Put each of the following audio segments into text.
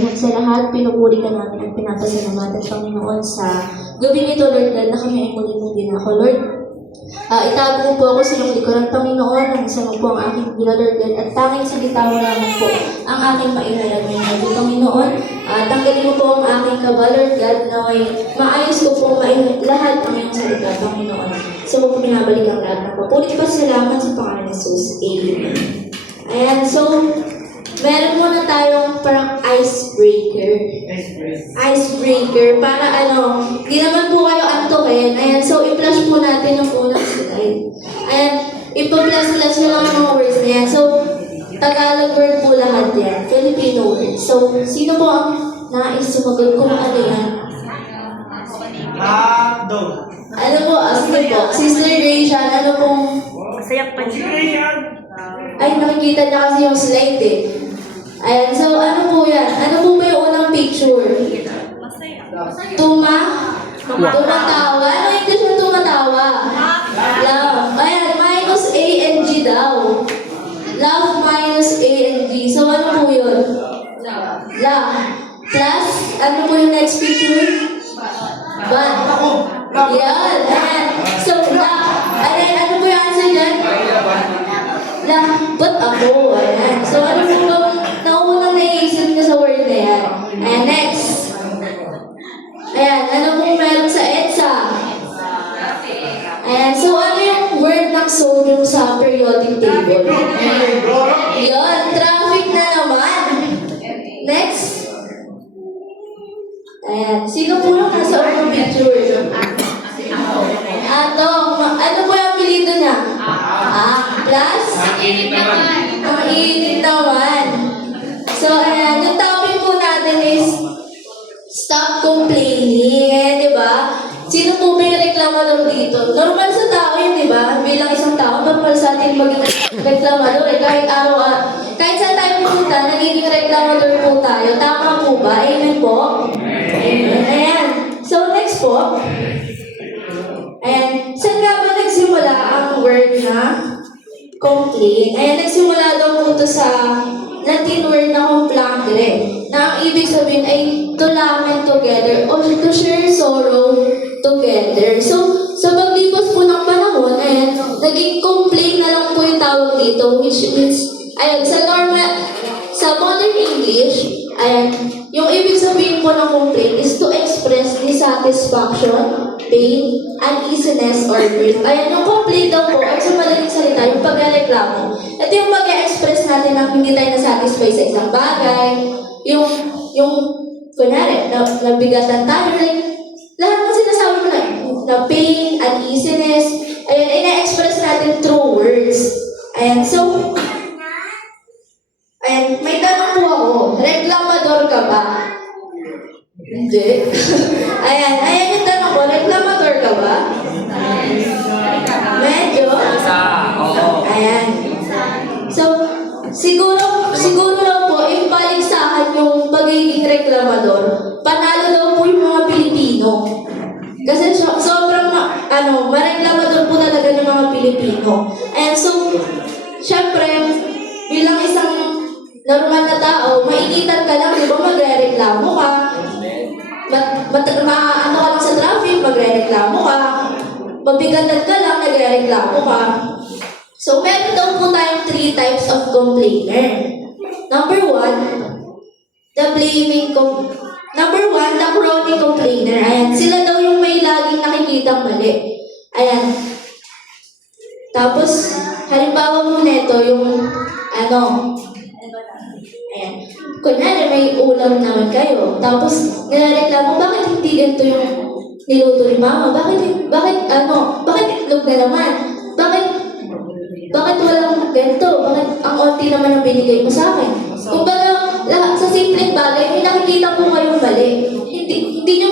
higit sa lahat, pinupuri ka namin at pinapasalamatan, Panginoon, sa gabi nito, Lord God, na kami ay muli mong ginako, Lord. Itago mo po ako sa iyong likuran, Panginoon, ang isa mo po ang aking bila, Lord God, at tanging salita mo lamang po ang aking maihayag ngayon, Panginoon. Tanggalin mo po ang aking kaba, Lord God, na maayos ko po lahat ang iyong salita, Panginoon. So, po pinabalik ang lahat ng papulit pa salamat sa Panginoon Jesus. Amen. Ayan, so, meron muna tayong parang icebreaker. Icebreaker. Para di naman po kayo antokin. Ayan, so i-flash po natin yung unang slide. Ayan, ipa-flash nyo lang yung mga words na yan. So, Tagalog word po lahat yan. Filipino word. So, sino po ang nais sumagot kung ano yan? Dog. Ano po? Sige po. Sister Gracian, ano pong... Masaya pa siya. Ay, nakikita na kasi yung slide eh. Ayan, so ano po yan? Ano po ba yung unang picture? Tumatawa? Ano yung English ng tumatawa? Love. Ayan, minus A and G daw. Love minus A and G. So ano po yun? Love. Plus, ano po yung next picture? But. Yan, ayan. So, ano po yung answer dyan? Ba't ako? Ayan. So, ano po bang naunang naiisip niyo sa word na yan? Ayan, next. Ayan, ano pong meron sa EDSA? Ayan, so ano yung word ng sodium sa periodic table? Yun, traffic na naman. Next. Ayan, sino po yung nasa unang picture? Ano po yung apelido niya? Plus? Ang init naman. Ang init naman. So, ayan, yung topic po natin is stop complaining. Ayan, di ba? Sino po ba yung reklamador dito? Normal sa tao yun, di ba? Bilang isang tao, normal sa atin maging reklamador. Kahit kahit saan tayo pumunta, nagiging reklamador po tayo. Tama po ba? Amen po? Amen. Ayan. So, next po. Ayan. Saan nga ba nagsimula ang word na complain? Ayan, nagsimula daw po ito sa Latin word na complangere, na ang ibig sabihin ay to lament together or to share sorrow together. So, sa paglipas po ng panahon, ayan, naging complain na lang po yung tawag dito, which means, ayan, sa modern English, ayan, yung ibig sabihin po ng complain is to express dissatisfaction, pain, uneasiness, or grief. Ayan, yung complaint daw po, ay sa madaling salita, yung pagreklamo. Ito yung pag-express natin na hindi tayo nasatisfy sa isang bagay, yung kunwari, nabigatan tayo, like, lahat ng sinasabi mo na pain, uneasiness, ayan, ina-express natin through words. Ayan, so, ayan, may tanong po ako, reklamador ka ba? Hindi. Ayan yung tanong ko, reklamador ka ba? Medyo? Ayan. So, siguro lang po, ipaligsahan yung pagiging reklamador. Panalo daw po yung mga Pilipino. Kasi sobrang, mareklamador po talaga ng mga Pilipino. Ayan, so, syempre, bilang isang normal na tao, mainitan ka lang, di ba, magre-reklamo ka. Ano ka lang sa traffic, magre-reklamo ka. Mabigatan ka lang, nagre-reklamo ka. So, meron daw po tayong 3 types of complainer. Number 1, the chronic complainer. Ayan, sila daw yung may laging nakikitang mali. Ayan. Tapos, halimbawa mo nito, yung ayan. Kunyari, may ulam naman kayo. Tapos, nilareklamo, bakit hindi ganito yung niluto ni mama? Bakit itlog na naman? Bakit walang ganito? Bakit ang onti naman ang binigay mo sa akin? Kumbaga, sa simpleng bagay, may nakikita po kayong mali. Hindi nyo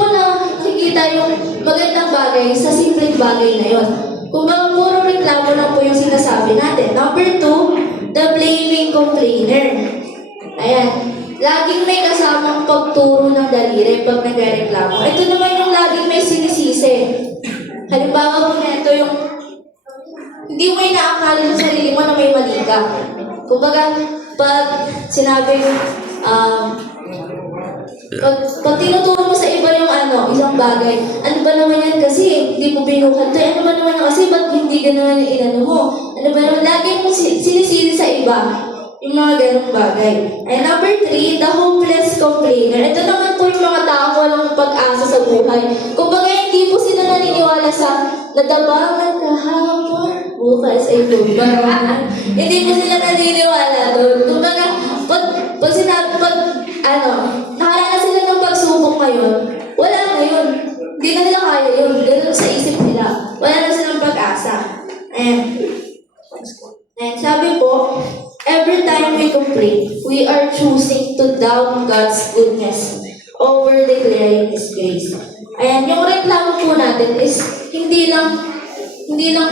po nakikita yung magandang bagay sa simpleng bagay na yun. Kumbaga, puro reklamo lang po yung sinasabi natin. Number 2, the blaming complainer. Ayan. Laging may kasamang pagturo ng daliri pag nagreklamo. Ito naman yung laging may sinisisi. Halimbawa po na ito yung hindi mo inaakala sa sarili mo na may mali ka. Kumbaga, pag sinabi pag tinuturo mo sa iba yung isang bagay, ano ba naman yan kasi, hindi mo binuhat to, ano ba naman yan kasi, ba't hindi gano'n yung inano mo? Ano ba naman, lagi mo sinisili sa iba, yung mga ganong bagay. And number 3, the hopeless complainer. Ito naman po yung mga taong walang pag-asa sa buhay. Kumbaga, hindi po sila naniniwala sa nadabangan kahapon, bukas ay bumangon. Hindi po sila naniniwala doon. Kumbaga, pag sinabi, nakaranas sila ng pagsubok ngayon, wala na yun. Hindi na nila kaya yun. Ganun sa isip nila. Wala na silang pag-asa. And sabi po, every time we complain, we are choosing to doubt God's goodness over declaring His grace. Ayan, yung reklamo po natin is hindi lang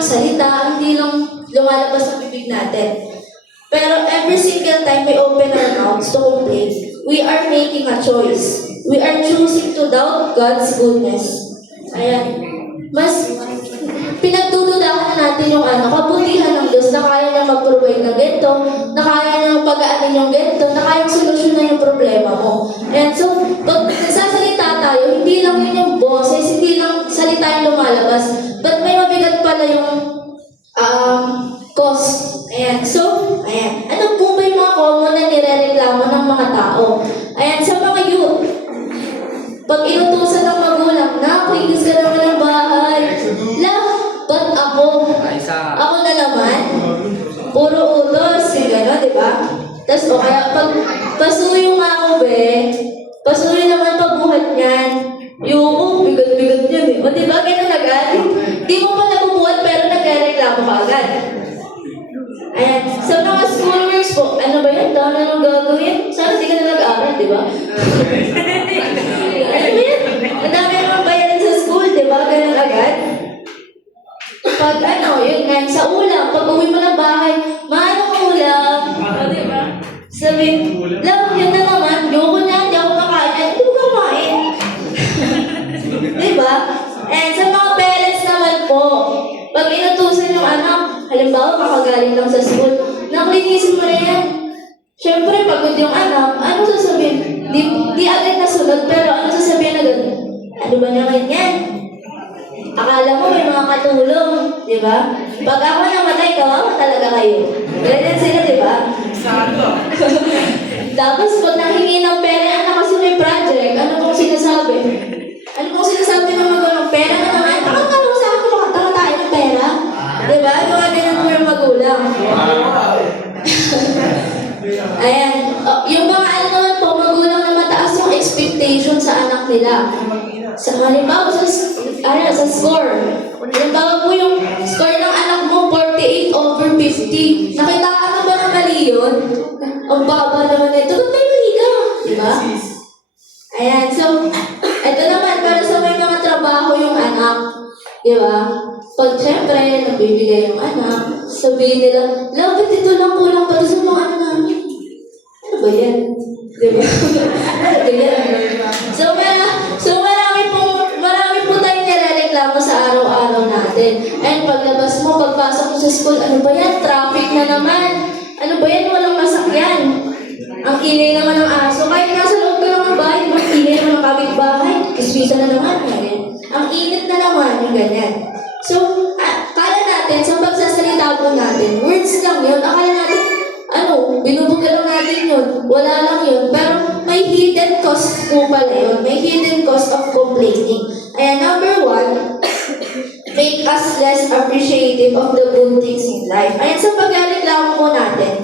salita, hindi lang lumalabas sa bibig natin. Pero every single time we open our mouths to complain, we are making a choice. We are choosing to doubt God's goodness. Ayan. Mas pinagdududahan natin yung kabutihan ng Diyos na kaya niyang mag-provide ng ganito, na kaya niyang pag-aanin yung ganito, na kaya solusyonan yung problema mo. And so, pag nagsasalita tayo, hindi lang yun yung boses, hindi lang salita yung lumalabas, but may mabigat pala yung cause. Ayan. So, ayan. Ano po ba yung mga common na nirereklamo ng mga tao? Ayan, sa mga youth, pag inutusan ng magulang, nakikinis ka naman ng bahay. Ba't ako? Ako na naman? Puro utos, yung gano'n, di ba? Tapos, kaya pag pasuyo nga ako, pasuyo naman pagbuhat niyan. Yung, bigat-bigat niyan eh. O, di ba? Ganun agad. Di mo pa nabubuhat, pero nagre-reklamo ka agad. Ayan. Sa mga schoolworks po, ano ba yan? Dami nang gagawin? Sana di ka na nag-aaral, di ba? Ano ba yan? Ang dami naman bayarin sa school, di ba? Ganun agad. Pag yun nga, sa ulam, pag uwi mo ng bahay, maano ulam? Di ba? Sabi, yun na naman, yoko na, hindi ako makain. Hindi mo kamain. Di ba? And sa mga parents naman po, pag inutusan yung anak, halimbawa, makagaling lang sa school, naklinisin mo na yan. Siyempre, pagod yung anak, ano sasabihin? Di agad nasunod, pero ano sasabihin agad? Ano ba naman yan? Akala mo may mga katulong, di ba? Pag ako namatay, kawawa talaga kayo. Ganyan sila, di ba? Tapos, pag nahingi ng pera, anak kasi may project, ano pong sinasabi? Ano pong sinasabi ng magulang? Pera na naman? Akala mo sa akin, makatanga tayo ng pera? Di ba? Yung mga ganyan po yung magulang. Ayan. Yung mga naman po, magulang na mataas yung expectation sa anak nila. Halimbawa, sa score. Halimbawa po yung score ng anak mo, 48/50. Nakitaan mo ba ng mali yun? Ang baba naman ito. Ba't may mali ka? Diba? Ayan, so, ito naman, para sa may mga trabaho yung anak. Diba? Pag siyempre, nagbibigay yung anak, sabihin nila, lapit ito lang, kulang pa sa mga anak namin. Ano ba yan? Diba? Ano ba yan? So marami po tayong nirereklamo sa araw-araw natin. And paglabas mo, pagpasok mo sa school, ano ba yan? Traffic na naman. Ano ba yan? Walang masakyan. Ang ingay naman ng aso. Kahit nasa loob ka lang ng bahay, ang ingay naman ng kapitbahay. Iswisa na naman. Ganyan. Ang init na naman, yung ganyan. So, akala natin, sa pagsasalita po natin, words lang yun. Akala natin, binubuga lang natin yun. Wala lang yun. Pero may hidden cost po pala yun. May hidden cost of complaining. Ayan, number 1, make us less appreciative of the good things in life. Ayan, sa pagreklamo po natin.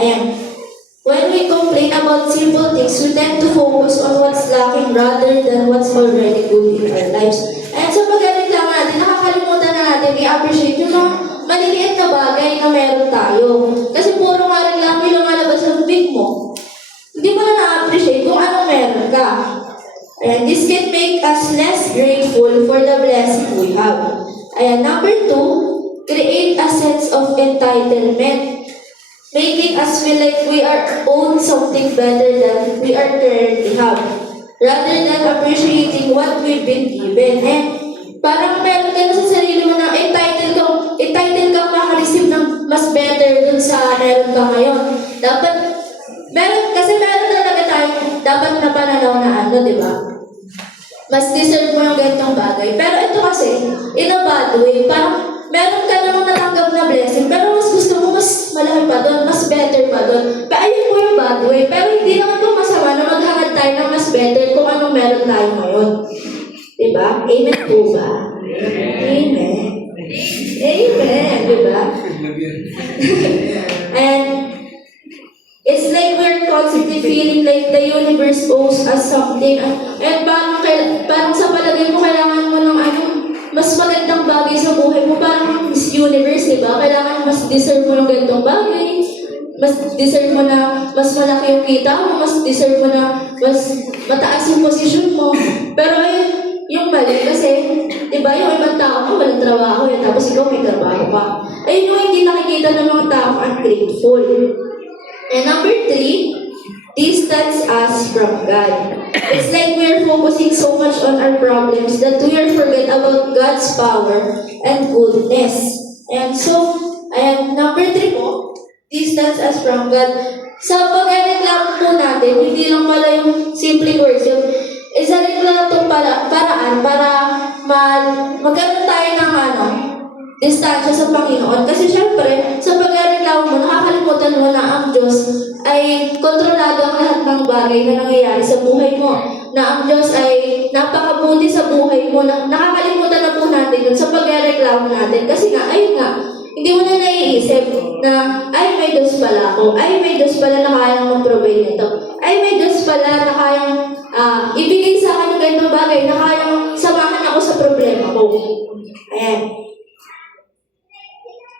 Ayan. When we complain about simple things, we tend to focus on what's lacking rather than what's already good in our lives. Ayan, sa pagreklamo natin, nakakalimutan na natin i-appreciate yung mga maliliit na bagay na meron tayo. Kasi puro nga reklamo yung lumalabas sa bibig mo. Hindi mo na na-appreciate kung anong meron ka. And this can make us less grateful for the blessing we have. Ayan, number 2, create a sense of entitlement. Making us feel like we are owed something better than we are currently have. Rather than appreciating what we've been given. And parang meron ka na sa sarili mo na entitled kang makareceive ng mas better dun sa meron ka ngayon. Dapat, meron dapat na pananaw na ano, di ba? Mas deserve mo yung ganitong bagay. Pero ito kasi, in a bad way, parang meron ka namang natanggap na blessing, pero mas gusto mo mas malaki pa doon, mas better pa doon. Pero ayun po yung bad way. Pero hindi naman ito masama na maghangad tayo ng mas better kung anong meron tayo ngayon. Diba? Amen po ba? Amen. Amen. Diba? And it's like we're constantly feeling like the universe owes us something. And parang sa palagay mo, kailangan mo ng mas magandang bagay sa buhay mo. Parang Miss Universe, di ba? Kailangan mas deserve mo yung ganitong bagay. Mas deserve mo na mas malaki yung kita mo. Mas deserve mo na mas mataas yung posisyon mo. Pero ayun, yung mali kasi, di ba, yung ibang tao mo, walang trabaho eh. Tapos ikaw may trabaho ka. Ayun yung hindi nakikita ng mga tao ungrateful. And number 3, distance us from God. It's like we're focusing so much on our problems that we forget about God's power and goodness. And so, and number 3 po, distance us from God. Sa pag-reklamo po natin, hindi lang pala yung simple words, yung isa rin lang itong paraan para magkaroon tayo ng distansya sa Panginoon. Kasi syempre, sa pag-reklamo mo, nakakalimutan mo na ang Diyos ay kontrolado ang lahat ng bagay na nangyayari sa buhay mo. Na ang Diyos ay napakabuti sa buhay mo. Nakakalimutan na po natin yun sa pag-reklamo natin. Kasi nga, ayun nga, hindi mo na naiisip na, ay, may Diyos pala ako. Ay, may Diyos pala na kayang mag-provide nito. Ay, may Diyos pala na kayang ibigay sa akin ng ganitong bagay, na kayang samahan ako sa problema ko. Ayan.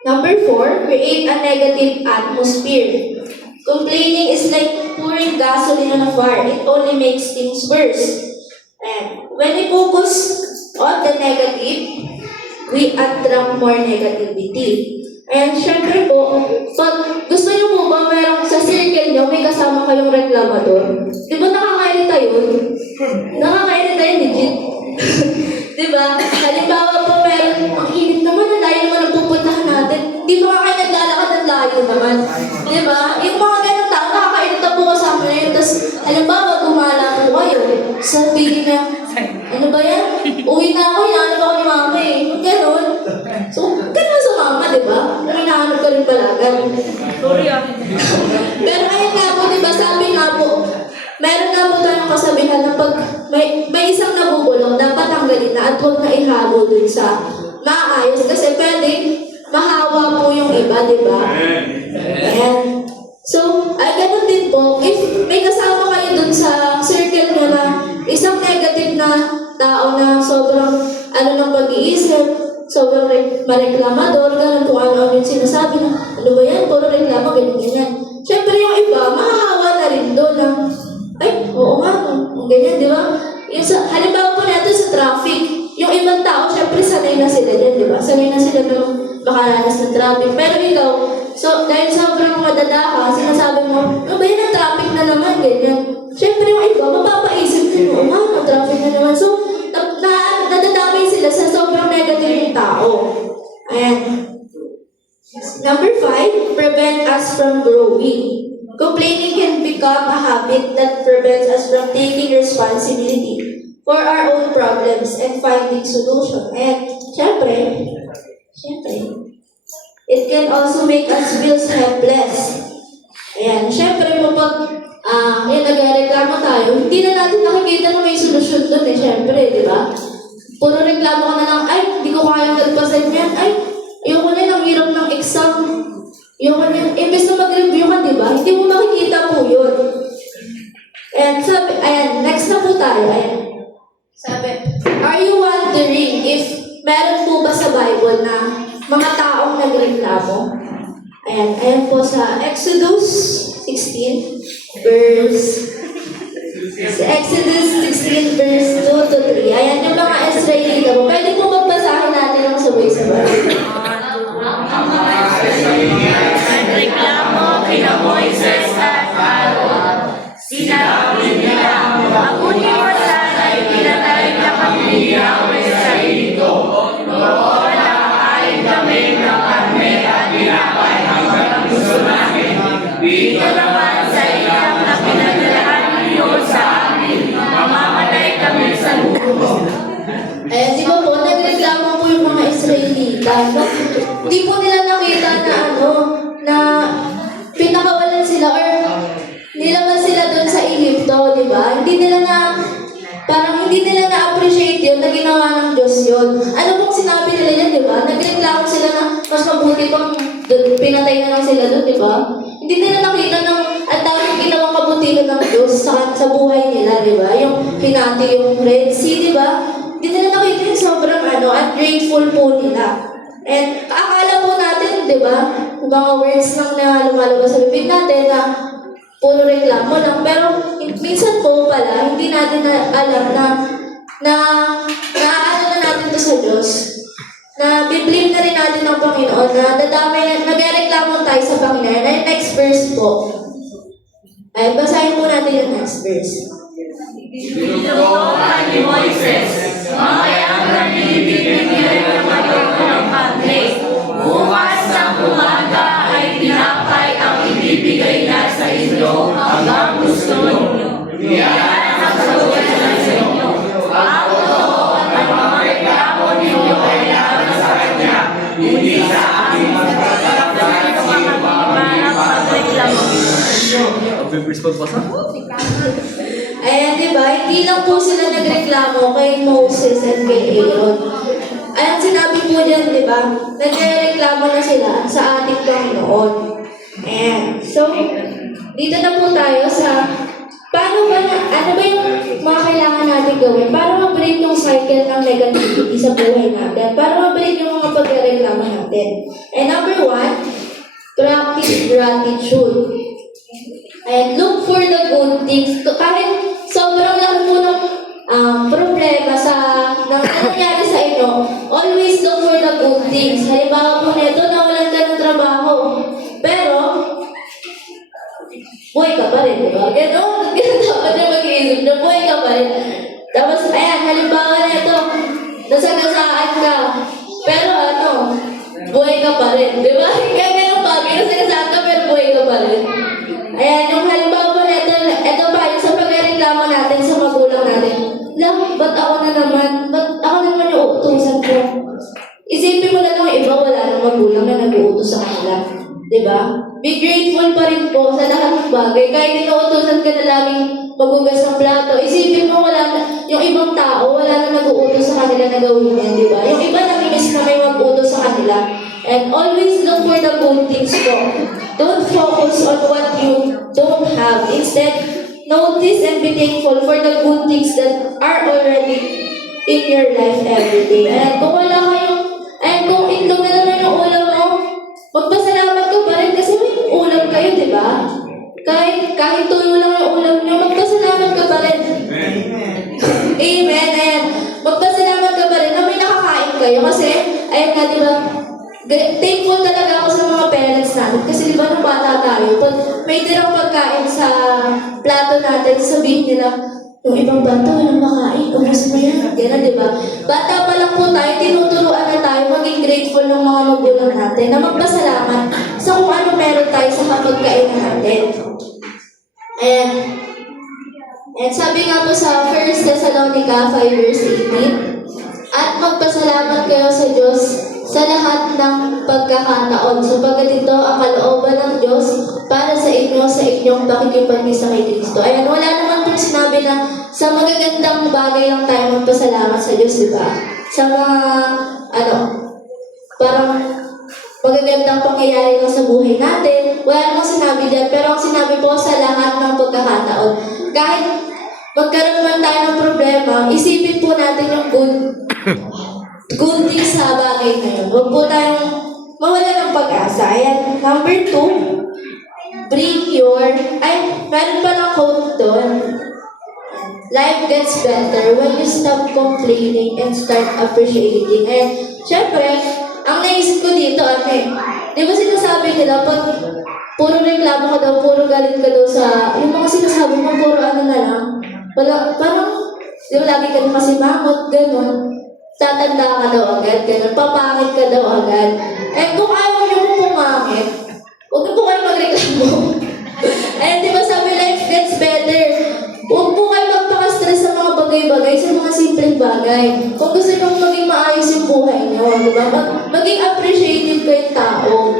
Number 4, create a negative atmosphere. Complaining is like pouring gasoline on a fire. It only makes things worse. And when we focus on the negative, we attract more negativity. And syempre po, pag gusto niyo po ba merong sa circle niyo, may kasama kayong reklamador? Di ba nakakairita yun? Nakakairita yun, legit. Di ba? Halimbawa po meron, ang init naman, ang layo naman ang pupuntahan natin. Di ba kayo naglalakad ng layo naman? Di ba? Yung mga ganun tao, nakakairita po kasama niyo yun. Tapos, halimbawa, gumala po kayo. Sabihin na, ano ba yan? Uwi na ako, hinahanap ako ni mama eh. Ganun. So, ganun sa mama, di ba? Hinahanap ka rin palagan. Sorry Pero ayun nga po, di ba, sabi nga po, meron nga po tayong kasabihan na pag may isang nabubulong, dapat tanggalin na at huwag na ihalo dun sa maayos. Kasi pwede mahawa po yung iba, di ba? Ayan. So, ganun din po, if may kasama kayo dun sa circle nyo na isang negative na tao na sobrang ng pag-iisip, sobrang mareklamador, ganun kung ano yung sinasabi na, ano ba yan, puro reklamo, ganyan. Siyempre yung iba, mahahawa na rin doon na, ay, oo nga, ganyan, di ba? Yung halimbawa po natin sa traffic, yung ibang tao, siyempre sanay na sila dyan, di ba? Sanay na sila nung makaranas ng traffic. Pero ikaw, so, dahil sobrang madada ka, sinasabi mo, ano ba yan, ang traffic na naman, ganyan. Siyempre yung iba, mapapaisip din mo, ang traffic na naman. So, nadadamay sila sa sobrang negative yung tao. Ayan. Number 5, prevent us from growing. Complaining can become a habit that prevents us from taking responsibility for our own problems and finding solution. And, syempre, it can also make us feel helpless. Ayan, syempre po pag nagreklamo tayo, hindi na natin nakikita na may solusyon doon eh, syempre, di ba? Puro reklamo ka na lang, ay, hindi ko kayang nagpasan yan, ay, ayoko na yung hirap ng exam. Ayoko na, imbes na mag-review ka, di ba? Hindi mo makikita po yun. And sabi, ayan, next na po tayo, ayan. Sabi, are you wondering if meron po ba sa Bible na mga taong nagreklamo? Ayan po sa Exodus 16, verse 2 to 3. Ayan yung mga Israelita po. Pwede po magbasahin natin ang sabay-sabay. Reklamo kina Moises at Aaron. Sinabi nila, mabuti mo sana'y pinatay na kami ni Yahweh sa ito. Noon nakakain kami ng karne at tinapay hanggang gusto namin. Dito naman sa ilang na pinagdala Kristo, di ba? Parang hindi nila na-appreciate yun na ginawa ng Diyos yun. Ano pong sinabi nila yan, di ba? Nagreklamo sila na mas mabuti pang pinatay na lang sila doon, di ba? Hindi nila nakita ng ang daming ginawang kabutihan ng Diyos sa buhay nila, di ba? Yung hinati yung Red Sea, di ba? Hindi nila nakita yung sobrang ungrateful po nila. And akala po natin, di ba, mga words lang na lumalabas sa bibig natin na puro reklamo lang. Pero minsan po pala, hindi natin alam na ano na natin to sa Diyos. Na biblim na rin natin ng Panginoon na nagreklamo tayo sa Panginoon. Ay, next verse po. Ay, basahin po natin yung next verse. Binubukan ni Moises, mamaya ang nanibigay niya ng ng pagre. Bukas ng umaga ay tinapay ang ibibigay niya sa inyo hanggang gusto ninyo. Yan ang nagsagot sa inyo. Ang totoo at mga reklamo ninyo ay laban sa kanya, hindi sa aking magpapalagay ng mga pagreklamo. Ayan, di ba? Hindi lang po sila nagreklamo kay Moses at kay Aaron. Ayan, sinabi po dyan, di ba? Nagreklamo na sila sa ating Panginoon. Ayan. So, dito na po tayo sa ano ba yung mga kailangan natin gawin para ma-break yung cycle ng negativity sa buhay natin, para ma-break yung mga pagreklamo natin. And number 1, practice gratitude. And look for the good things. Kahit sobrang laki po ng problema na nangyari sa inyo, always look for the good things. Halimbawa po nito, nawalan ka ng trabaho. Pero, buhay ka pa rin, di ba? Ganun dapat yung mag-iisip na buhay ka pa rin. Tapos, ayan, halimbawa nito, nasagasaan ka. Pero buhay ka pa rin, di ba? Kaya ganun bagay, nasagasaan ka pero buhay ka pa rin. Ayan, yung halimbawa po nito, ito pa, yung sa pagreklamo natin sa magulang natin. Ba't ako na naman yung uutusan ko? Isipin mo na lang iba, wala nang magulang na nag-uutos sa kanila. Diba? Be grateful pa rin po sa lahat ng bagay. Kahit inuutosan ka na laging magugas ng plato, isipin mo yung ibang tao, wala na nag-uutos sa kanila na gawin yan, diba? Yung iba namimiss na may mag-uutos sa kanila. And always look for the good things po. Don't focus on what you don't have. Instead, notice and be thankful for the good things that are already in your life every day. And kung kung itlog na naman yung ulam mo, magpasalamat ka pa rin kasi may ulam kayo, di ba? Kahit tuyo lang yung ulam nyo, magpasalamat ka pa rin. Amen. Ayan. Magpasalamat ka pa rin na may nakakain kayo kasi, ayan nga, di ba? Thankful talaga ako sa mga parents natin kasi di ba nung bata tayo, pag may tirang pagkain sa plato natin, sabihin nila, yung ibang bata, walang makain, ubus mo yan. Gano'n, di ba? Bata pa lang po tayo, tinuturuan na tayo maging grateful ng mga magulang natin na magpasalamat sa kung ano meron tayo sa kapagkainan natin. And sabi nga po sa 1 Thessalonica 5 verse 18, at magpasalamat kayo sa Diyos sa lahat ng pagkakataon, sapagkat ito ang kalooban ng Diyos para sa inyong pakikipagkisa kay Kristo. Ayan, wala naman pong sinabi na sa magagandang bagay lang tayo magpasalamat sa Diyos, di ba? Sa mga, parang magagandang pangyayari lang sa buhay natin, wala namang sinabi dyan, pero ang sinabi po sa lahat ng pagkakataon. Kahit magkaroon man tayo ng problema, isipin po natin yung good things sa bagay na yun. Huwag po tayong mawala ng pag-asa. Ayan, number 2, meron palang quote doon. Life gets better when you stop complaining and start appreciating. And syempre, ang naisip ko dito, di ba sinasabi nila, pag puro reklamo ka daw, puro galit ka daw sa, yung mga sinasabi mo, puro na lang. Parang, di ba lagi ka na masimangot, gano'n. Tatanda ka daw agad, gano'n. Papangit ka daw agad. Eh, kung ayaw nyo mo pumangit, huwag na po kayo magreklamo. Eh, di ba sabi, life gets better. Huwag po kayo magpaka-stress sa mga bagay-bagay, sa mga simpleng bagay. Kung gusto nyo maging maayos yung buhay nyo, di ba? Maging appreciative kayong tao.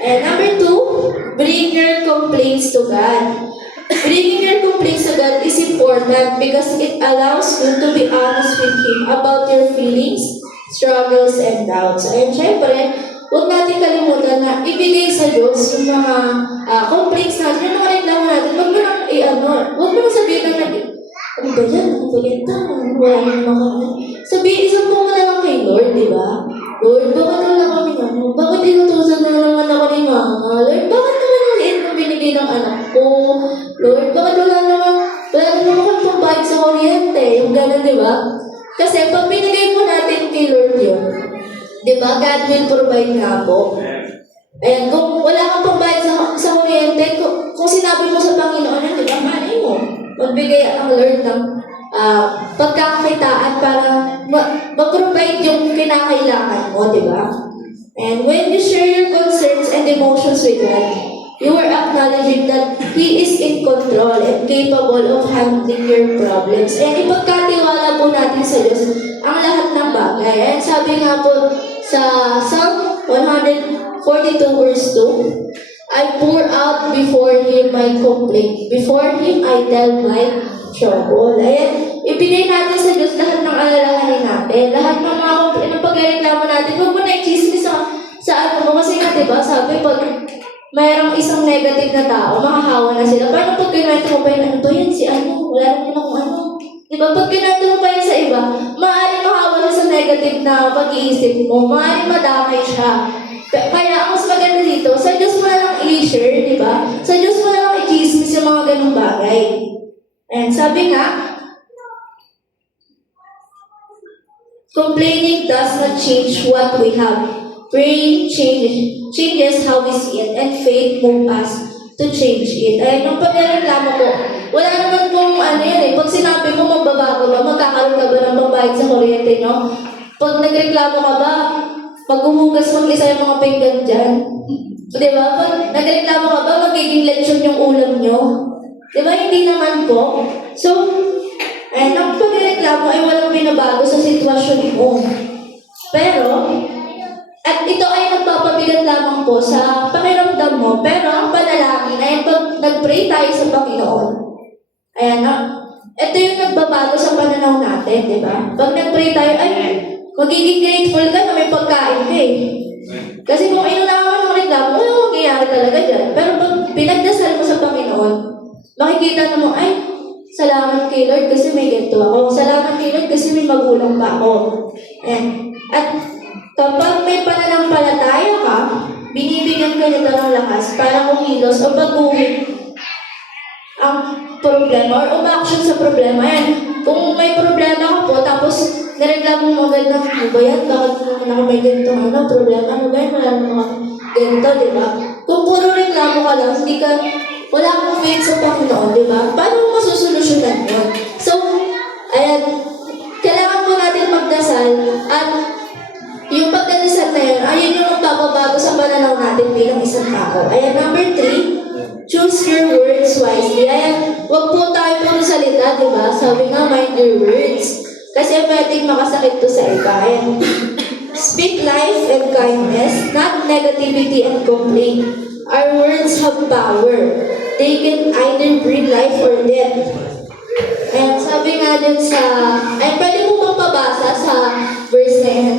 And number 2, bring your complaints to God. Bringing your complaints to God is important because it allows you to be honest with Him about your feelings, struggles, and doubts. And syempre, huwag natin kalimutan na ibigay sa Diyos yung mga complaints natin, yung mga reklamo natin. Huwag mo nang huwag mo nang sabihin na ano ba yan? Ano ba yan? Wala naman ako. Sabihin, isang po mo na lang kay Lord, di ba? Lord, bakit wala kami ano? Bakit inutusan na naman ako ni Mama? Lord, bakit naman ang liit na binigay ng anak ko? Lord, bakit wala naman akong pambayad sa kuryente? Yung gano'n, di ba? Kasi pag binigay mo natin kay Lord yun, di ba? God will provide nga po. Ayan, kung wala kang pambayad sa kuryente, kung sinabi mo sa Panginoon, di ba? Malay mo. Magbigay ang Lord ng pagkakakitaan para mag-provide yung kinakailangan mo, di ba? And when you share your concerns and emotions with God, you are acknowledging that He is in control and capable of handling your problems. And ipagkatiwala po natin sa Diyos ang lahat ng bagay. And sabi nga po sa Psalm 142 verse 2, I pour out before Him my complaint. Before Him I tell my trouble. Ayan, ibigay natin sa Diyos lahat ng alalahanin natin. Lahat ng mga pagreklamo natin. Huwag mo na i-chismis sa ano mo. Kasi nga, diba, sabi, pag mayroong isang negative na tao, makahawa na sila. Paano pag pinwento mo pa yun, ano ba yan, si ano? Wala naman akong ano. Diba, pag pinwento mo pa yun sa iba, maaaring makahawa na sa negative na pag-iisip mo. Maaaring madamay siya. Kaya ang mas maganda dito, sa Diyos mo na lang i-share, di ba? Sa Diyos mo na lang i-chismis yung mga ganung bagay. And sabi nga, complaining does not change what we have. Praying changes how we see it, and faith moves us to change it. Ay, nung pagreklamo ko, wala naman pong ano yan eh. Pag sinabi mo magbabago ba, magkakaroon ka ba ng pambayad sa kuryente nyo? Pag nagreklamo ka ba, maghuhugas mag-isa yung mga pinggan dyan. Di ba? Pag nagreklamo ka ba, magiging lechon yung ulam nyo. Di ba? Hindi naman po. So, ang pagreklamo ay walang binabago sa sitwasyon mo. Pero, at ito ay nagpapabigat lamang po sa pakiramdam mo. Pero ang panalangin ay pag nag-pray tayo sa Panginoon. Ayan, ito yung nagbabago sa pananaw natin, di ba? Pag nag-pray tayo, ay, magiging grateful ka na may pagkain ka eh. Kasi kung inunaman ng reklamo, walang mangyayari talaga dyan. Pero pag pinagdasal mo sa Panginoon, makikita mo, ay, salamat kay Lord kasi may ganito ako. Salamat kay Lord kasi may magulang pa ako. And, at kapag may pananampalataya ka, binibigyan ka nito ng lakas para kumilos o baguhin ang problema or umaksyon sa problema. Yan. Kung may problema ka po, tapos nareklamo mo agad na, ano ba yan? Bakit naman ako may ganito problema? Ano ba yan? Wala naman ako ganito, di ba? Kung puro reklamo ka lang, wala kang faith sa Panginoon, di ba? Paano mo masusolusyonan yun? So, ayan, kailangan po natin magdasal at yung pagdadasal na yun, ayun yung magbabago sa pananaw natin bilang isang tao. Ayan, number 3, choose your words wisely. Ayan, huwag po tayo puro salita, di ba? Sabi nga, mind your words. Kasi pwedeng makasakit to sa iba. Ayan, speak life and kindness, not negativity and complaint. Our words have power. They can either bring life or death. Ayan, sabi nga dun sa... Ayan, pwede mo bang pabasa sa verse na yan?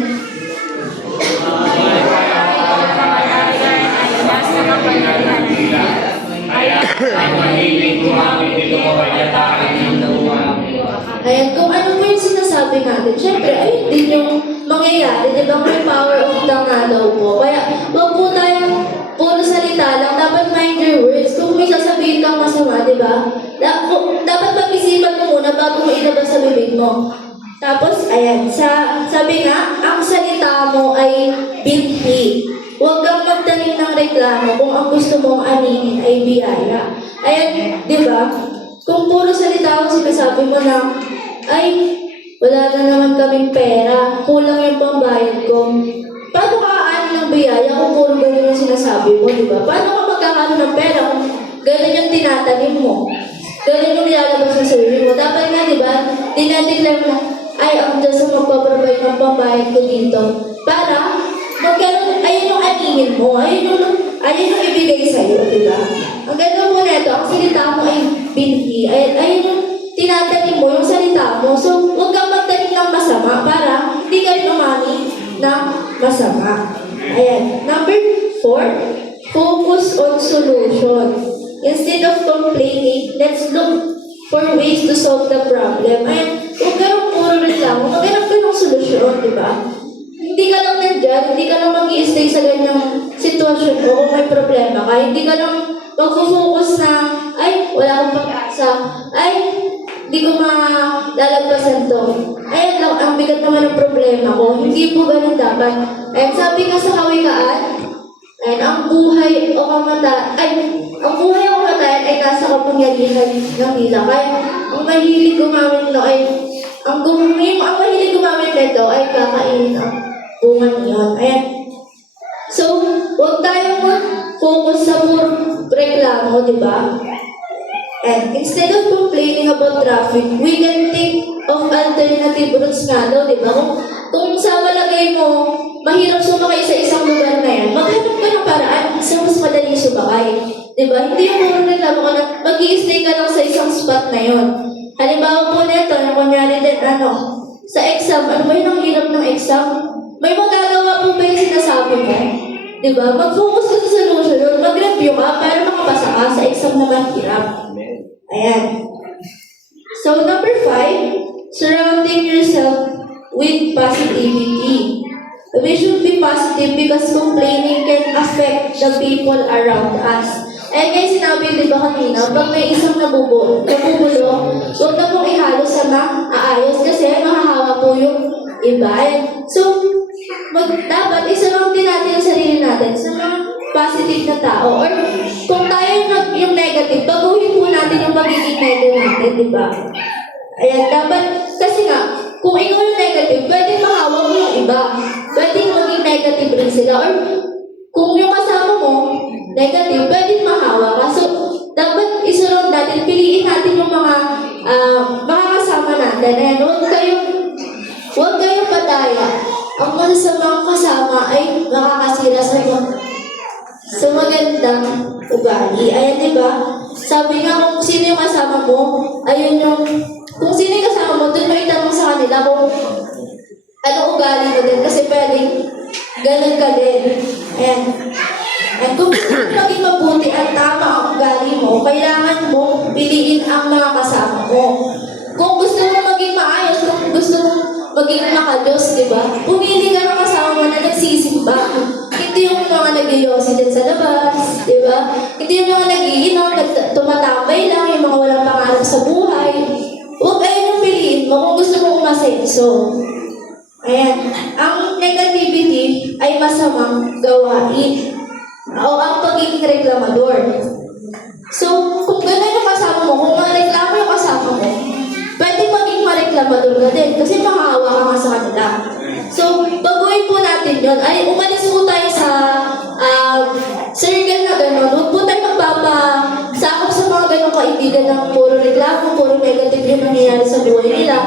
Ayan, kung ano po yung sinasabi natin, syempre, ayun din yung mangyayari, di ba? May power of the nga daw po. Kaya, huwag po tayong puro salita lang, dapat mind your words. Kung may sasabihin kang masama, di ba? Dapat pag-isipan mo muna bago mo ilabas sa bibig mo. Tapos, ayan, sabi nga, ang salita mo ay binhi. Huwag kang magtanim ng reklamo kung ang gusto mong aminin ay biyaya. Ayan, di ba? Kung puro salita mo, sinasabi mo na, ay, wala na naman kaming pera, kulang yung pambayad ko. Paano ka aanin ng biyaya kung puro ganun yung sinasabi mo, di ba? Paano ka magkakaroon ng pera kung ganun yung tinatanim mo? Ganun yung nilalabas sa sarili mo. Dapat nga, di ba, dinadeclare mo na, ay, ang Diyos ang magpaprovide ng pambayad ko dito. Para, magkaroon, ayun yung aminin mo, ayun yung ibigay sa'yo, di ba? Ang ganda mo neto, ang salita mo ay binhi, ayun yung tinatanim mo yung salita mo. So, huwag kang magtanim ng masama para hindi ka rin umani ng masama. Ayan. Number 4, focus on solution. Instead of complaining, let's look for ways to solve the problem. Ayan. Huwag ka lang puro reklamo. Maghanap ka ng solusyon, di ba? Hindi ka lang nandyan, hindi ka lang mag-i-stay sa ganyang sitwasyon mo kung may problema ka. Hindi ka lang mag-focus na, ay, wala akong pag-asa. Ay, hindi ko malalagpasan to. Ayan lang, ang bigat naman ng problema ko. Hindi po ganun dapat. Ayan, sabi nga sa kawikaan, ayan, ang buhay o kamatayan ay nasa kapangyarihan ng hila. Kaya, ang mahilig gumamit no ay, ang mahilig gumamit nito ay kakainin ang bunga niyon. Ayan. So, huwag tayong mag-focus sa puro reklamo, di ba? And instead of complaining about traffic, we can think of alternative routes nga daw, di ba? Kung sa palagay mo, mahirap sumakay sa isang lugar na yan, maghanap ka ng paraan sa mas madaling sumakay. Di ba? Hindi yung puro reklamo ka na mag-i-stay ka lang sa isang spot na yon. Halimbawa po nito, na kunyari din, sa exam, ano ba yun ang hirap ng exam? May magagawa po ba yung sinasabi mo? Diba? Mag-focus ka sa solution, mag-review ka para makapasa ka sa exam naman hirap. Ayan. So, number 5, surrounding yourself with positivity. We should be positive because complaining can affect the people around us. Eh, guys, sinabi di ba kanina, pag may isang nabubulong, huwag na pong ihalo sa maayos kasi mahahawa po yung iba. So, dapat isurround din natin yung sarili natin sa mga positive na tao. Or kung tayo yung negative, baguhin po natin yung pagiging negative natin, di ba? Ayan, dapat, kasi nga, kung ikaw yung negative, pwede mahawa mo yung iba. Pwede maging negative rin sila. Or kung yung kasama mo, negative, pwede mahawa ka. So, dapat isurround natin, piliin natin yung mga makakasama natin. Ayan, huwag kayong pataya. Ang masasamang kasama ay makakasira sa magandang ugali. Ayan, di ba? Sabi nga kung sino yung kasama mo, ayun yung, kung sino yung kasama mo, doon mo itanong sa kanila kung anong ugali mo din. Kasi pwedeng ganun ka din. Ayan. At kung gusto mo maging mabuti at tama ang ugali mo, kailangan mo piliin ang mga kasama mo. Kung gusto mo maging maayos, kung gusto mo maging nakadiyos, di ba? Pumili ka ng kasama mo na nagsisimba. Hindi yung mga nag-iyosi dyan sa labas, di ba? Hindi yung mga nag-iinom, tumatambay lang, yung mga walang pangarap sa buhay. Huwag ayun yung piliin mo kung gusto mo umasenso. Ayan. Ang negativity ay masamang gawain. O ang pagiging reklamador. So, kung gano'n yung kasama mo, kung mareklamo yung kasama mo, pwede maging mareklamador ka din kasi makahawa ka nga sa kanila. So, baguhin po natin yun. Ay, umalis po tayo sa circle na gano'n. Huwag po tayo magpapasakop sa mga gano'ng kaibigan ng puro reklamo, puro negative yung nangyayari sa buhay nila.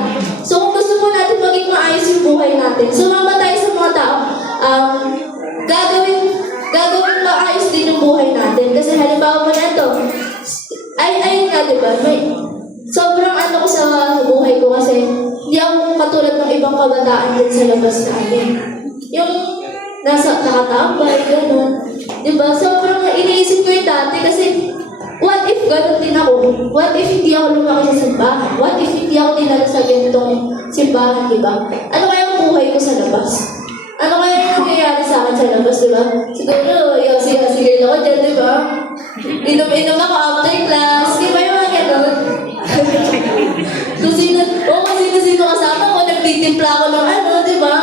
So, kung gusto po natin maging maayos yung buhay natin, sumama tayo sa mga tao, gagawin maayos din yung buhay natin. Kasi halimbawa mo na ito, ayun nga, diba? Sobrang ko sa buhay ko kasi hindi ako katulad ng ibang kabataan din sa labas natin. Yung nakatambay, gano'n. Diba? Sobrang iniisip ko yung dati kasi what if gano'n din ako? What if hindi ako lumaki sa simbahan? What if hindi ako dinala sa ganitong simbahan, diba? Ano kaya ang buhay ko sa labas? Ano kaya yung nangyayari sa akin sa labas, diba? Siguro, yasi-yasi rin ako dyan, diba? Inom-inom ako after class. Di ba yung mga gano'n? Kung sino kasama ko, nagtitimpla ako ng diba?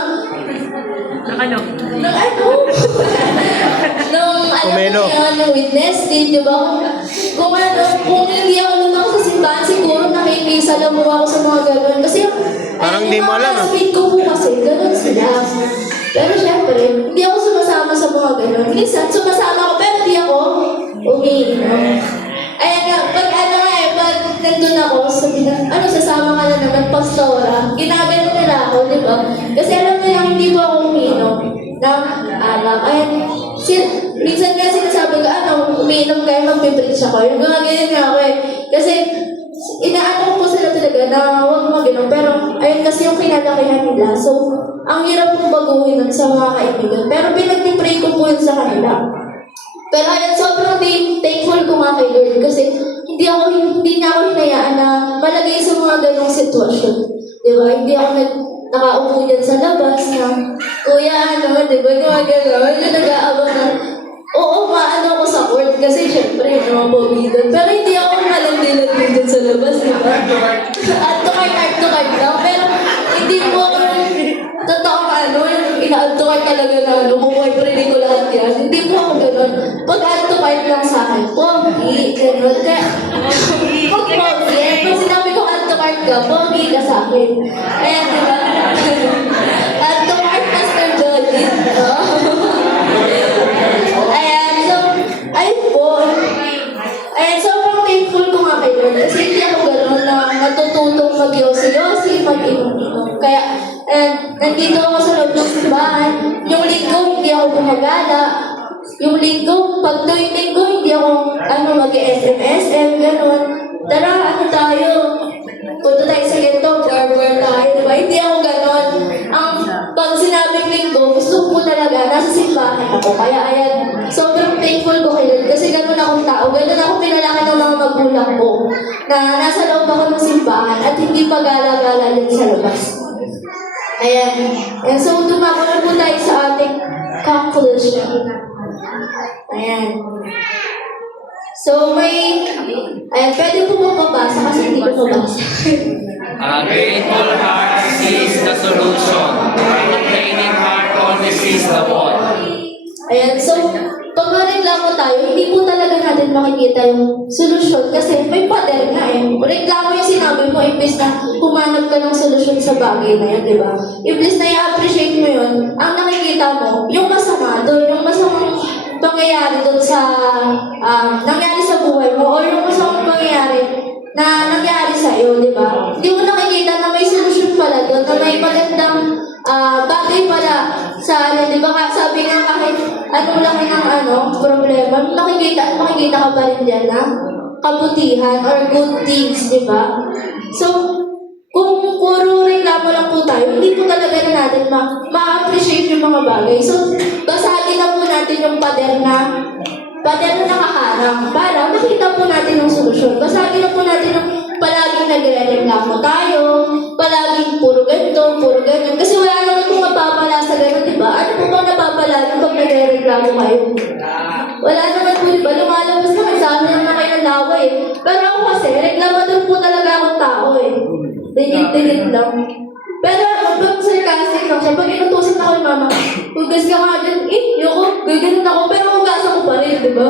Ano? Yung witness din, diba? Kung hindi ako lumaki sa simbahan, siguro nakikisala mo ako sa mga gano'n. Kasi parang di mo alam, speed ko po kasi, gano'n sila. Pero syempre, hindi ako sumasama sa mga gano'n. Minsan, sumasama ako, pero di ako umiinom. Ayan nga, pag nandun ako, sabi na, sasama ka na naman, pastora. Ginagano nila ako, di ba? Kasi alam nila, hindi po ako umiinom ng alak. Ayan, minsan nga sinasabi ko, umiinom kayo, magpipreach ako. Yung mga ganyan nga ako eh. Kasi, inaano ko po sila talaga, talaga na huwag mag-inom. Pero, ayun kasi yung kinalakihan nila. So, ang hirap pong baguhin nun sa mga kaibigan. Pero pinag-pray ko po yun sa kanila. Pero ayun, sobrang thankful ko nga kay Lord kasi hindi niya ako hinayaan na malagay sa mga ganong sitwasyon. Di ba? Hindi ako nakaupo dyan sa labas na, kuya, ano, di ba? Yung mga gano'n, yung nag-aabang na, oo, maano ako sa court kasi syempre, mga pabidon. Pero hindi ako malandilan dyan sa labas, di ba? Add to cart lang. Pero hindi po ako totoo ano, yung ina-add to cart talaga na ano, bumoy-pray ko lahat yan. Hindi po ako gano'n. Pag add to cart lang sa akin, pogi, gano'n. Kaya, pag pogi, pag sinabi ko add to cart ka, pogi ka sa akin. Ayan, di ba? Add to cart, Pastor Jolly. Ayan, so, ayun po. Ayan, sobrang thankful ko nga kay Lord. Kasi hindi ako gano'n na natututong mag-yosi-yosi, mag-inom-inom. Kaya, ayan, nandito ako sa loob ng simbahan. Yung linggo, hindi ako gumagala. Yung linggo, pag tuwing linggo, hindi ako, mag-SMS, gano'n. Tara, ano tayo? Punta tayo sa ganito, bar tayo, diba? Hindi ako gano'n. Pag sinabing linggo, gusto ko talaga, nasa simbahan ako. Kaya ayan, sobrang thankful ko kay Lord. Kasi gano'n akong tao, gano'n ako pinalaki ng mga magulang ko. Na nasa loob ako ng simbahan at hindi pa gala-gala din sa labas. Ayan. And so, dumako na po tayo sa ating conclusion. Ayan. So, ayan, pwede po mababasa kasi hindi ko mabasa. A grateful heart sees the solution. A complaining heart always sees the wall. Ayan, so, pag mareklamo tayo, hindi po talaga natin makikita yung solusyon kasi may pader na eh. Reklamo yung sinabi mo, imbes na humanap ka ng solusyon sa bagay na yun, di ba? Imbes na i-appreciate mo yun, ang nakikita mo, yung masama doon, yung masamang pangyayari doon sa, nangyari sa buhay mo, or yung masamang pangyayari na nangyari sa'yo, di ba? Hindi mo nakikita na may solusyon pala doon, na may magandang bagay pala sa di ba? Sabi nga kahit anong laki ng problema, makikita ka pa rin dyan na kabutihan or good things, di ba? So, kung puro reklamo lang po tayo, hindi po talaga na natin ma-appreciate yung mga bagay. So, basagin na po natin yung pader na nakaharang para makita po natin yung solusyon. Basagin na po natin yung palaging nagre-reklamo tayo, palaging puro ganito, puro ganyan. Kasi wala naman kung mapapala sa ganun, di ba? Ano po bang napapala kapag nagre-reklamo kayo? Wala naman po, di ba? Lumalabas naman sa amin na kayo ng laway. Pero ako kasi, reklamador po talaga akong tao eh. Tingit-tingit lang. Pero pag sarcastic lang siya, pag inutusin ako ni mama, hugas ka nga dyan, yoko, gaganon ako, pero hugasan ko pa rin, di ba?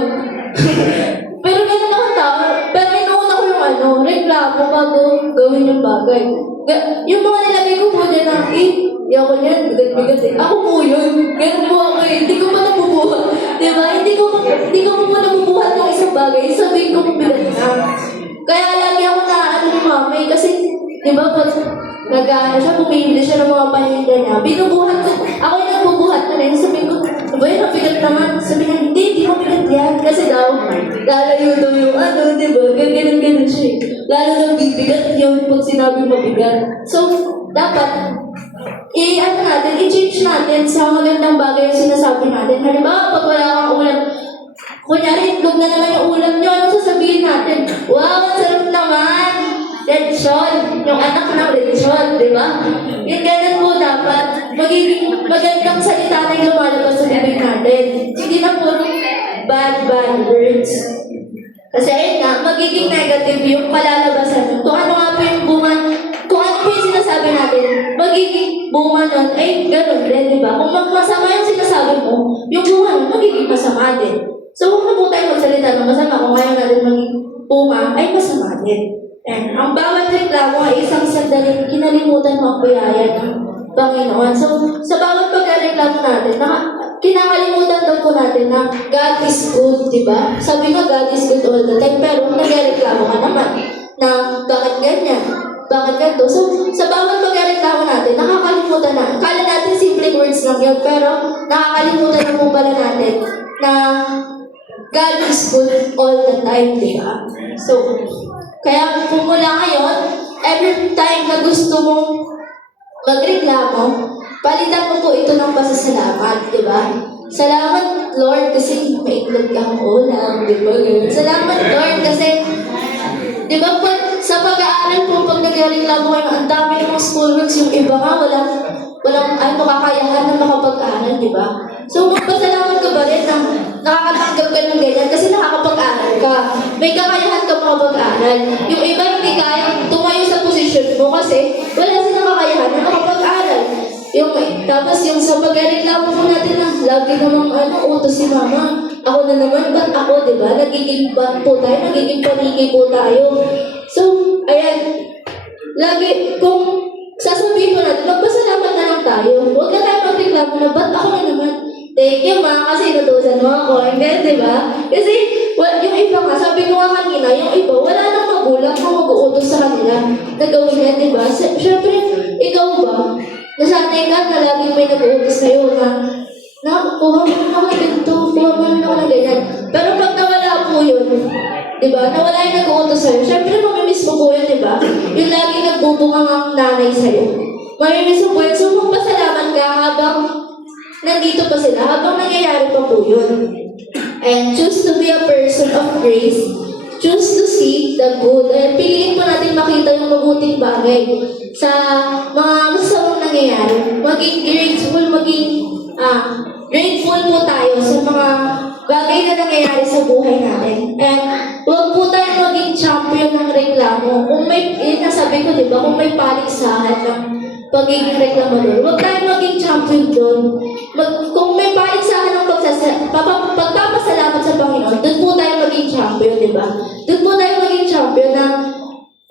Pero ganun ako tao. Pero inuuna ko yung reklamo bago gawin yung bagay. Yung mga nilagay ko po dyan na, yoko niyan, bigat-bigat eh. Ako po yun. Ganun po ako eh. Hindi ko pa nabubuhat. Diba? Hindi ko pa nabubuhat ng isang bagay. Sabihin ko bigat na. Kaya lagi ako na ni mama eh. Kasi, diba, pag siya, bumibili siya ng mga paninda niya. Binubuhat ko. Ako yung nagbubuhat na rin. Sabihin ko, ba yun, ang bigat naman. Sabi niya, hindi mo bigat yan. Kasi daw, lalayo daw yung diba? Ganun siya. Lalo daw bibigat yun pag sinabi mabigat. So, dapat, i-change natin sa magandang bagay yung sinasabi natin. Halimbawa, pag wala kang ulam, kunyari, itlog na naman yung ulam nyo, ano sasabihin natin? Wow, ang sarap naman! Lechon, yung anak ng lechon, di ba? Yung ganun po dapat, magiging magandang salita na yung lumalabas sa bibig natin. Hindi na puro bad words. Kasi ayun nga, magiging negative yung kalalabasan. Kung ano nga po yung bunga, kung ano po yung sinasabi natin, magiging bunga nun, ay ganun din, di ba? Kung masama yung sinasabi mo, yung bunga nun, magiging masama din. So, huwag na po tayo magsalita ng masama kung ayaw natin maging bunga, ay masama din. And ang bawat reklamo ay isang sandaling kinalimutan mo ang biyaya ng Panginoon. So, sa bawat pagkareklamo natin, kinakalimutan daw po natin na God is good, di ba? Sabi nga, God is good all the time, pero nagreklamo ka naman na bakit ganyan? Bakit ganito? So, sa bawat pagkareklamo natin, nakakalimutan na. Kala natin simple words lang yun, pero nakakalimutan na po pala natin na God is good all the time, di ba? So, kaya kung mula ngayon, every time na gusto mong magreklamo, palitan mo po ito ng pasasalamat, di ba? Salamat, Lord, kasi may itlog kang ulam, di ba? Salamat, Lord, kasi, di ba, sa pag-aaral po, pag nagreklamo kayo, ang dami ng mga schoolworks, yung iba nga, walang kakayahan na makapag-aral, di ba? So, magpasalamat ka ba rin na nakakatanggap ka ng ganyan kasi nakakapag-aral ka. May kakayahan ka makapag-aral. Yung iba hindi kaya tumayo sa posisyon mo kasi wala silang kakayahan na makapag-aral. Tapos yung sa pag-reklamo po natin na lagi namang utos si mama. Ako na naman, ba't ako, di ba? Nagiging bat po tayo, nagiging paniki po tayo. So, ayan, lagi, kung sasabihin mo natin, magpasalamat na lang tayo. Huwag na tayo magreklamo na, ba't ako na naman? Thank you, ma, kasi inutusan mo ako. Hanggang, di ba? Kasi, yung iba nga, sabi ko nga kanina, yung iba, wala nang magulang na mag-uutos sa kanila na gawin yan, di ba? Siyempre, ikaw ba? Nasanay ka na laging may nag-uutos sa'yo na, kuha mo na ako ganito, kuha mo na ako na ganyan. Pero pag nawala po yun, di ba? Nawala yung nag-uutos sa'yo, siyempre, mamimiss mo po yun, di ba? Yung laging nagbubungang ang nanay sa'yo. Mamimiss mo po yun. So, magpasalamat ka habang nandito pa sila, habang nangyayari pa po yun. And choose to be a person of grace. Choose to see the good. And piliin po natin makita yung mabuting bagay sa mga masasamang nangyayari. Maging grateful, grateful po tayo sa mga bagay na nangyayari sa buhay natin. And huwag po tayo maging champion ng reklamo. Kung may, nasabi ko, di ba, kung may paligsahan ng pagiging reklamador, huwag tayo maging champion doon. Kung may paligsahan ng pagpapasalamat sa Panginoon, doon po tayo maging champion, di ba? Doon po tayo maging champion na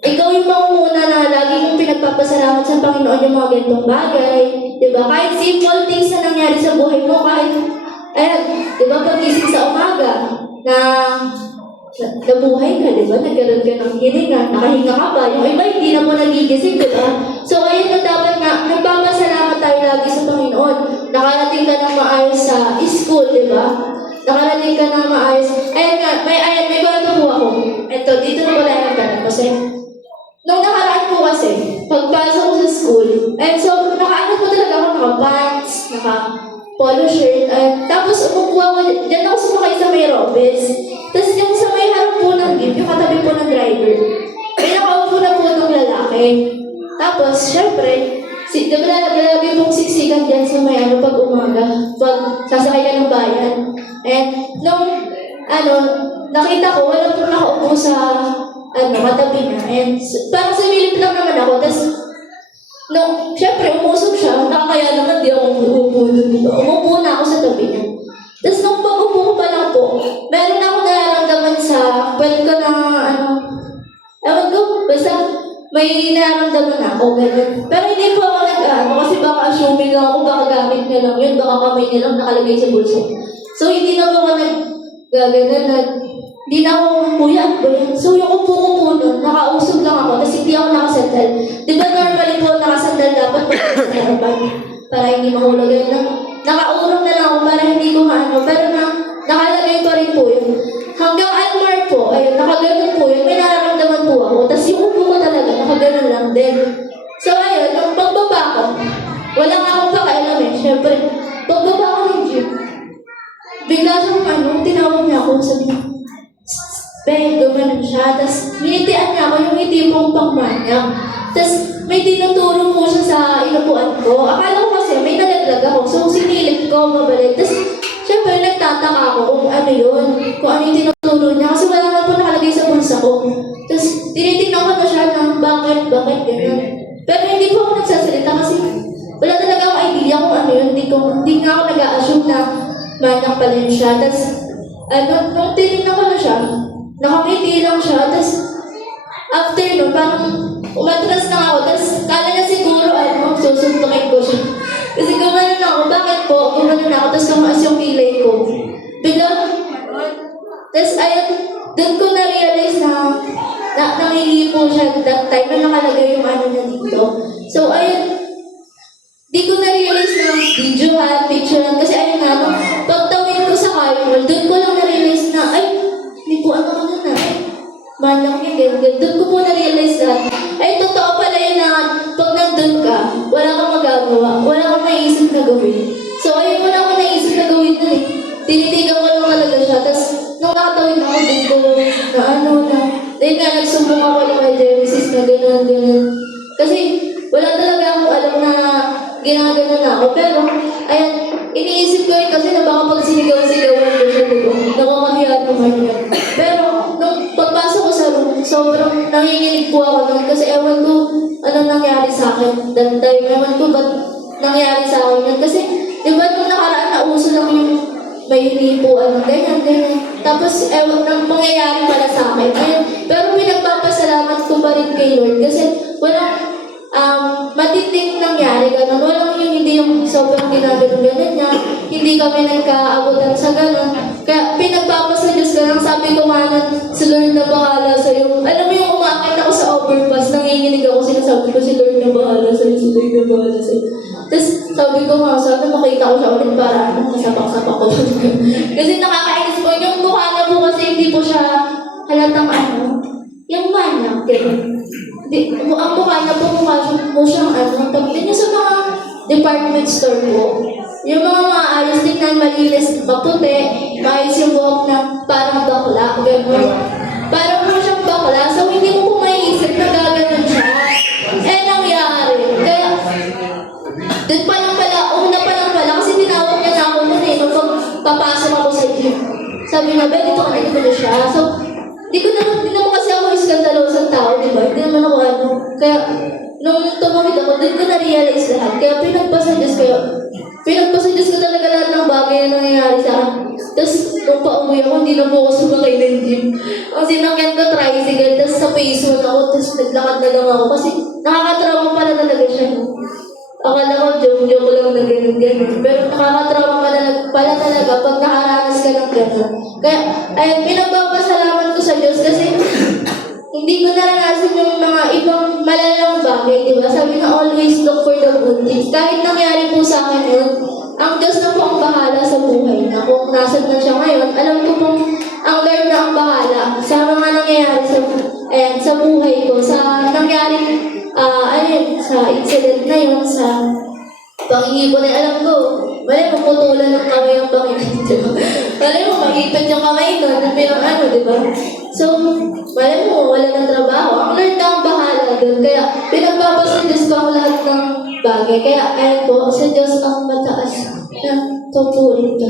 ikaw yung mangunguna na lagi mong pinagpapasalamat sa Panginoon yung mga ganitong bagay, di ba? Kahit simple things na nangyari sa buhay mo, kahit, di ba, pagising sa umaga, na nabuhay ka, di ba? Nagkaroon ka ng hininga, nakahinga ka ba? Yung iba, hindi na mo nagigising, di ba? So, ayun na dapat na nagpapasalamat tayo lagi sa Panginoon. Nakarating ka ng maayos sa school, di ba? Nakarating ka ng maayos. May kwento po ako. Ito, dito na wala yung ganun. Kasi, nung nakaraan po kasi, pagpasok ko sa school, so, nakaano po talaga ako, naka-pants, naka-polo shirt, tapos umupo ako, dyan ako sumakay sa may Robes. Tapos yung sa may harap po ng jeep, yung katabi po ng driver, may nakaupo na po ng lalaki. Tapos, syempre, lagi pong siksikan dyan sa may pag umaga, pag sasakay ka ng bayan. And, nakita ko, wala po nakaupo sa, katabi niya. And, parang sumilip lang naman ako. Tapos, syempre, umusog siya. Nakakaya naman, di ako umupo doon. Umupo na ako sa tabi niya. Tapos, nung pag-upo ko pa lang po, meron ako nararamdaman sa, pwede ko na, ewan ko, basta, may nararamdaman ako, gano'n. Pero hindi po ako kasi baka assuming lang ako, baka gamit niya lang yun, baka kamay niya lang nakalagay sa bulsa. So, hindi na po ako hindi na ako, kuya, ano ba yan? So, yung upo ko po nun, nakausog lang ako, tapos hindi ako nakasandal. Di ba normally po, nakasandal dapat sa harapan, para hindi mahulog yun. Nakaurong na lang ako para hindi ko maano, pero nakalagay pa rin po yun. Hanggang Almar po, ayun, nakaganon po yun, may nararamdaman po ako. Tapos yung upo ko talaga, nakaganon lang din. So ayun, nung pagbaba ko, wala nga akong pakailam eh. Siyempre, pagbaba ko ng jeep, bigla siyang tinawag niya ako, sabi niya, "Babe," gumanon siya. Tapos minitian niya ako yung itipong pangmanyang. Tapos may tinuturo po siya sa inupuan ko. Akala ko kasi may nalaglag ako. So sinilip ko, mabalik. Tapos siyempre nagtataka ako kung ano yun. Kung ano yung tinuturo niya. Kasi wala na po nakalagay sa bulsa ko. Tapos tinitignan ko na siya ng bakit, gano'n. Pero hindi po ako nagsasalita kasi wala talaga akong idea kung ano yun. Hindi nga ako nag-a-assume na manyak pala yun siya. Tapos nung tinignan ko na siya, nakangiti lang siya. Tapos after nun, parang umatras lang ako. Tapos kala niya siguro, susuntukin ko siya. Kasi gumanon ako, bakit po? Gumanon ako, tapos tumaas yung kilay ko. Biglang, tapos ayun, doon ko na-realize na nangihi po siya that time na nakalagay yung ano niya dito. So ayun, di ko na-realize na videohan, picturean, kasi ayun nga, pagtawid ko sa carnival, doon ko lang na-realize na, hindi po ano na, manlang niya, ganyan. Doon ko po na-realize na, totoo ganun. Kasi wala talaga akong alam na ginagano na ako. Pero, ayan, iniisip ko rin kasi na baka pag sinigaw-sigawan ko siya, diba? Nakakahiya naman yan. Pero, nung pagpasok ko sa room, sobrang nanginginig po ako nun kasi ewan ko anong nangyari sa akin that time. Ewan ko ba't nangyari sa akin yun. Kasi, di ba nung nakaraan na uso lang yung may hinipuan, ganyan. Tapos, ewan nang mangyayari pala sa akin. Ayun, pero pinagpapasalamat ko pa rin kay Lord kasi walang matinding nangyari, ganun. Walang yung hindi yung sobrang ginagano ganun niya. Hindi kami nagkaabutan sa ganun. Kaya pinagpapasa Diyos ka lang. Sabi ko nga na si Lord na bahala sa'yo. Alam mo yung umakit ako sa overpass, nanginginig ako, sinasabi ko si Lord na bahala sa'yo, si Lord na bahala sa'yo. Tapos sabi ko nga, sabi makita ko siya ulit para masapak-sapak ko. Kasi nakakainis po. Yung mukha na po kasi hindi po siya halatang yung manyak, ganun. Ang mukha niya po siyang pagdating niya sa mga department store po. Yung mga maayos tingnan, malinis, maputi, maayos yung buhok na parang bakla, gano'n. Parang po siyang bakla, so hindi mo po maiisip na gaganon siya. Nangyari. Kaya, doon pa lang pala, una pa lang pala, kasi tinawag niya na ako nun nung papasok ako sa gym. Sabi niya, Ben, dito ka na, dito siya. So, di naman kasi ako iskandalosang tao, di ba? Hindi naman ako Kaya, nung tumawid ako, doon ko na-realize lahat. Kaya pinagpasa Diyos ko talaga lahat ng bagay na nangyayari sa akin. Tapos, nung pauwi ako, hindi na po ako sumakay ng gym. Ang sinakyan ko, tricycle, tapos sa phase 1 ako, tapos naglakad na lang ako. Kasi, nakakatrauma pala talaga siya. Akala ko, joke lang na ganun. Pero nakakatrauma pala talaga pag nakaranas ka ng ganun. Kaya, ayun, pinagpapasalamat ko sa Diyos kasi hindi ko naranasan yung mga ibang malalang bagay, di ba? Sabi na always look for the good things. Kahit nangyari po sa akin yun, ang Diyos na po ang bahala sa buhay na. Kung nasan na siya ngayon, alam ko pong ang Lord na ang bahala sa mga nangyayari sa buhay ko, sa nangyari sa incident na yun, sa pangingi ko na alam ko, malay mo putulan ng kamay ang pangingi, di ba? Malay mo magipit yung kamay doon, di ba? So, malay mo wala ng trabaho. Ang Lord na ang bahala doon. Kaya, pinagpapasa Diyos ko ang lahat ng bagay. Kaya, ayun po, sa Diyos ang mataas na tuturin ko.